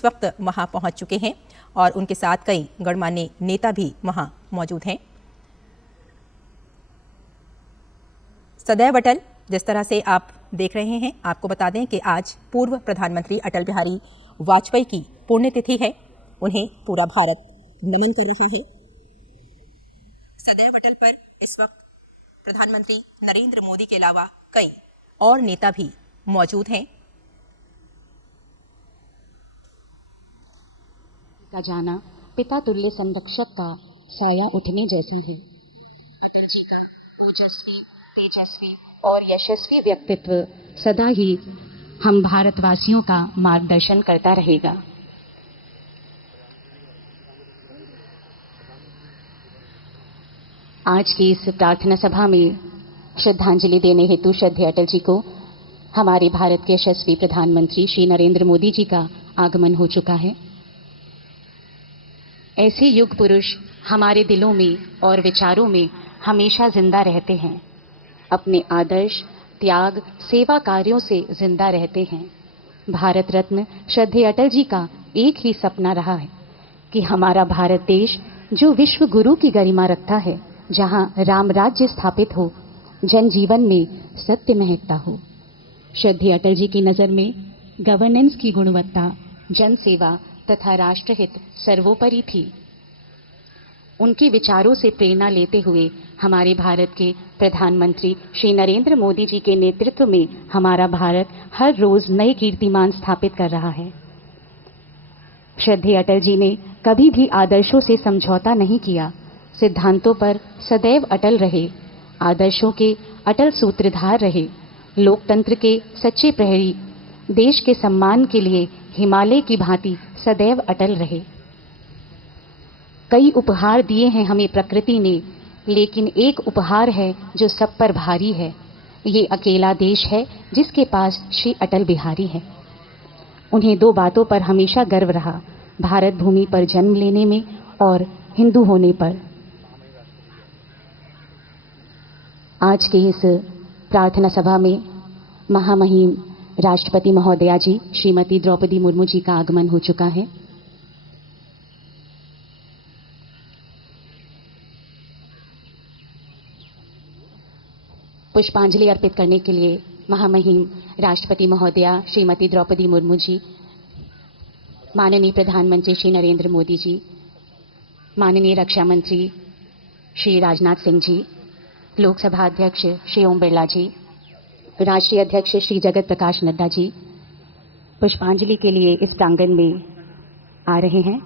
इस वक्त वहां पहुंच चुके हैं और उनके साथ कई गणमान्य नेता भी वहां मौजूद हैं। सदैव अटल, जिस तरह से आप देख रहे हैं, आपको बता दें कि आज पूर्व प्रधानमंत्री अटल बिहारी वाजपेयी की पुण्यतिथि है। उन्हें पूरा भारत नमन कर रहा है। सदैव अटल पर इस वक्त प्रधानमंत्री नरेंद्र मोदी के अलावा कई और नेता भी मौजूद हैं। का जाना पिता तुल्य संरक्षक का साया उठने जैसा है। अटल जी का ओजस्वी, तेजस्वी और यशस्वी व्यक्तित्व सदा ही हम भारतवासियों का मार्गदर्शन करता रहेगा। आज की इस प्रार्थना सभा में श्रद्धांजलि देने हेतु श्रद्धेय अटल जी को हमारे भारत के यशस्वी प्रधानमंत्री श्री नरेंद्र मोदी जी का आगमन हो चुका है। ऐसे युग पुरुष हमारे दिलों में और विचारों में हमेशा जिंदा रहते हैं। अपने आदर्श, त्याग, सेवा कार्यों से जिंदा रहते हैं। भारत रत्न श्रद्धेय अटल जी का एक ही सपना रहा है कि हमारा भारत देश जो विश्व गुरु की गरिमा रखता है, जहां राम राज्य स्थापित हो, जनजीवन में सत्य महकता हो। श्रद्धेय अटल जी की नजर में गवर्नेंस की गुणवत्ता, जन सेवा तथा राष्ट्रहित सर्वोपरि थी। उनके विचारों से प्रेरणा लेते हुए हमारे भारत के प्रधानमंत्री श्री नरेंद्र मोदी जी के नेतृत्व में हमारा भारत हर रोज नए कीर्तिमान स्थापित कर रहा है। श्रद्धेय अटल जी ने कभी भी आदर्शों से समझौता नहीं किया, सिद्धांतों पर सदैव अटल रहे, आदर्शों के अटल सूत्रधार रहे, लोकतंत्र के सच्चे प्रहरी, देश के सम्मान के लिए हिमालय की भांति सदैव अटल रहे। कई उपहार दिए हैं हमें प्रकृति ने, लेकिन एक उपहार है जो सब पर भारी है। ये अकेला देश है जिसके पास श्री अटल बिहारी है। उन्हें दो बातों पर हमेशा गर्व रहा, भारत भूमि पर जन्म लेने में और हिंदू होने पर। आज के इस प्रार्थना सभा में महामहिम राष्ट्रपति महोदया जी श्रीमती द्रौपदी मुर्मू जी का आगमन हो चुका है। पुष्पांजलि अर्पित करने के लिए महामहिम राष्ट्रपति महोदया श्रीमती द्रौपदी मुर्मू जी, माननीय प्रधानमंत्री श्री नरेंद्र मोदी जी, माननीय रक्षा मंत्री श्री राजनाथ सिंह जी, लोकसभा अध्यक्ष श्री ओम बिरला जी, राष्ट्रीय अध्यक्ष श्री जगत प्रकाश नड्डा जी पुष्पांजलि के लिए इस प्रांगण में आ रहे हैं।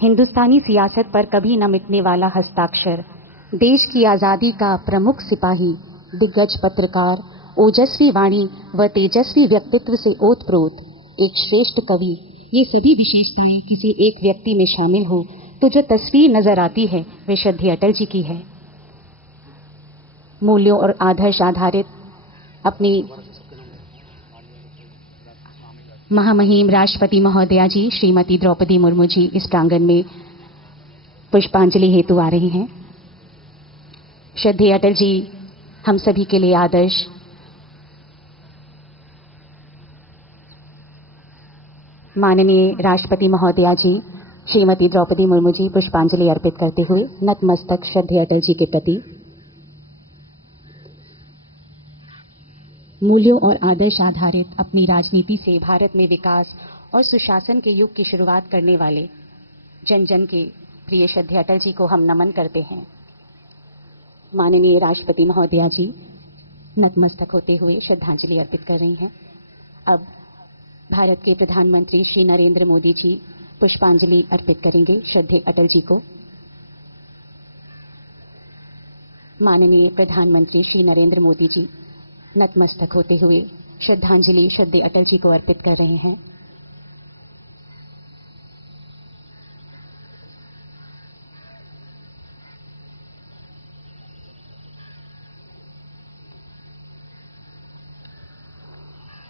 हिंदुस्तानी सियासत पर कभी न मिटने वाला हस्ताक्षर, देश की आजादी का प्रमुख सिपाही, दिग्गज पत्रकार, ओजस्वी वाणी व तेजस्वी व्यक्तित्व से ओतप्रोत एक श्रेष्ठ कवि, ये सभी विशेषताएं किसी एक व्यक्ति में शामिल हो तो जो तस्वीर नजर आती है वे श्रद्धेय अटल जी की है। मूल्यों और आदर्श आधारित अपनी महामहिम राष्ट्रपति महोदया जी श्रीमती द्रौपदी मुर्मू जी इस प्रांगण में पुष्पांजलि हेतु आ रही हैं। श्रद्धेय अटल जी हम सभी के लिए आदर्श, माननीय राष्ट्रपति महोदया जी श्रीमती द्रौपदी मुर्मू जी पुष्पांजलि अर्पित करते हुए नतमस्तक श्रद्धेय अटल जी के प्रति। मूल्यों और आदर्श आधारित अपनी राजनीति से भारत में विकास और सुशासन के युग की शुरुआत करने वाले जन जन के प्रिय श्रद्धेय अटल जी को हम नमन करते हैं। माननीय राष्ट्रपति महोदया जी नतमस्तक होते हुए श्रद्धांजलि अर्पित कर रही हैं। अब भारत के प्रधानमंत्री श्री नरेंद्र मोदी जी पुष्पांजलि अर्पित करेंगे श्रद्धेय अटल जी को। माननीय प्रधानमंत्री श्री नरेंद्र मोदी जी नतमस्तक होते हुए श्रद्धांजलि श्रद्धेय अटल जी को अर्पित कर रहे हैं।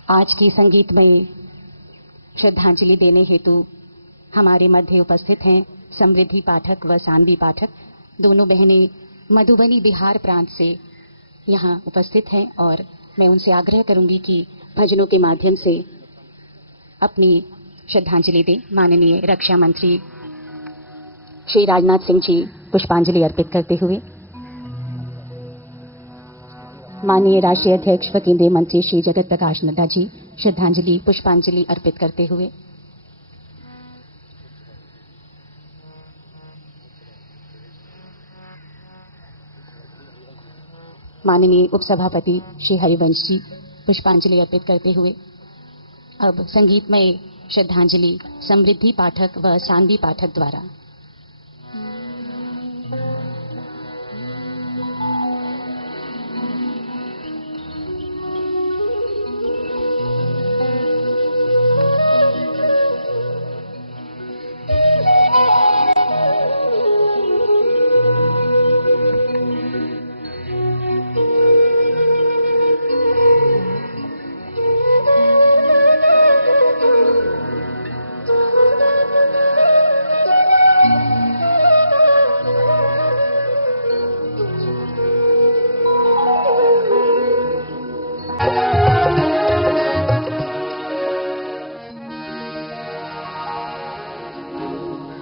आज की संगीतमय श्रद्धांजलि देने हेतु हमारे मध्य उपस्थित हैं समृद्धि पाठक व सानवी पाठक, दोनों बहनें मधुबनी बिहार प्रांत से यहाँ उपस्थित हैं और मैं उनसे आग्रह करूंगी कि भजनों के माध्यम से अपनी श्रद्धांजलि दें। माननीय रक्षा मंत्री श्री राजनाथ सिंह जी पुष्पांजलि अर्पित करते हुए, माननीय राष्ट्रीय अध्यक्ष व केंद्रीय मंत्री श्री जगत प्रकाश नड्डा जी श्रद्धांजलि पुष्पांजलि अर्पित करते हुए, माननीय उपसभापति श्री हरिवंश जी पुष्पांजलि अर्पित करते हुए, अब संगीतमय श्रद्धांजलि समृद्धि पाठक व सान्वी पाठक द्वारा।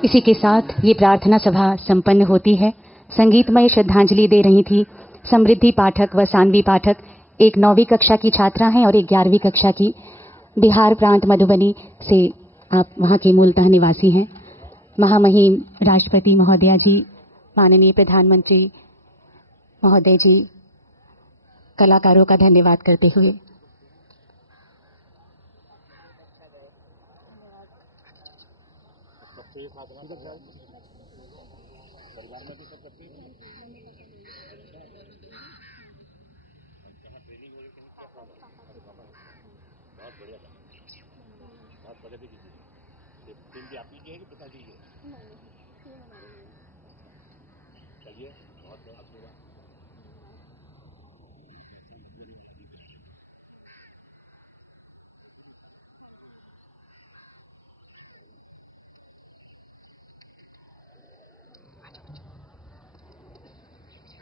इसी के साथ ये प्रार्थना सभा संपन्न होती है। संगीतमय श्रद्धांजलि दे रही थी समृद्धि पाठक व सान्वी पाठक, एक 9वीं कक्षा की छात्रा हैं और एक 11वीं कक्षा की। बिहार प्रांत मधुबनी से आप वहाँ के मूलतः निवासी हैं। महामहिम राष्ट्रपति महोदया जी, माननीय प्रधानमंत्री महोदय जी, कलाकारों का धन्यवाद करते हुए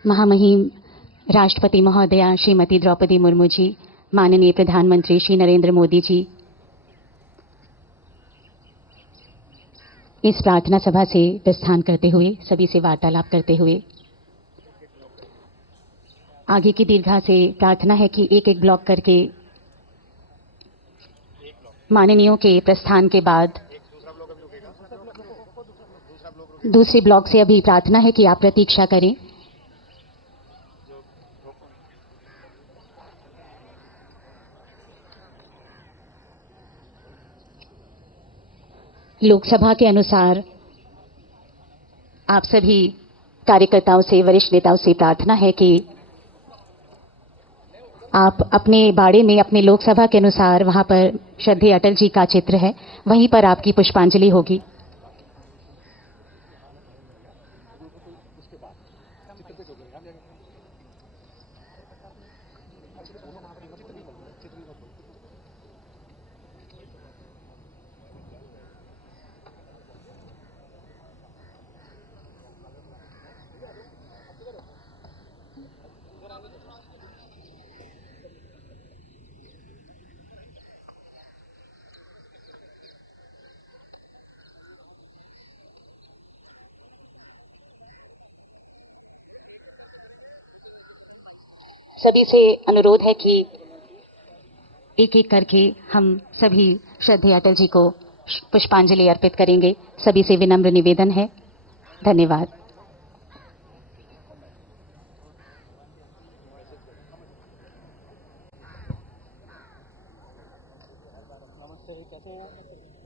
महामहिम राष्ट्रपति महोदया श्रीमती द्रौपदी मुर्मू जी, माननीय प्रधानमंत्री श्री नरेंद्र मोदी जी इस प्रार्थना सभा से प्रस्थान करते हुए सभी से वार्तालाप करते हुए, आगे की दीर्घा से प्रार्थना है कि एक एक ब्लॉक करके माननीयों के प्रस्थान के बाद दूसरे ब्लॉक से अभी प्रार्थना है कि आप प्रतीक्षा करें। लोकसभा के अनुसार आप सभी कार्यकर्ताओं से, वरिष्ठ नेताओं से प्रार्थना है कि आप अपने बाड़े में, अपने लोकसभा के अनुसार वहां पर श्रद्धेय अटल जी का चित्र है, वहीं पर आपकी पुष्पांजलि होगी। सभी से अनुरोध है कि एक एक करके हम सभी श्रद्धेय अटल जी को पुष्पांजलि अर्पित करेंगे। सभी से विनम्र निवेदन है। धन्यवाद। कैसे हैं?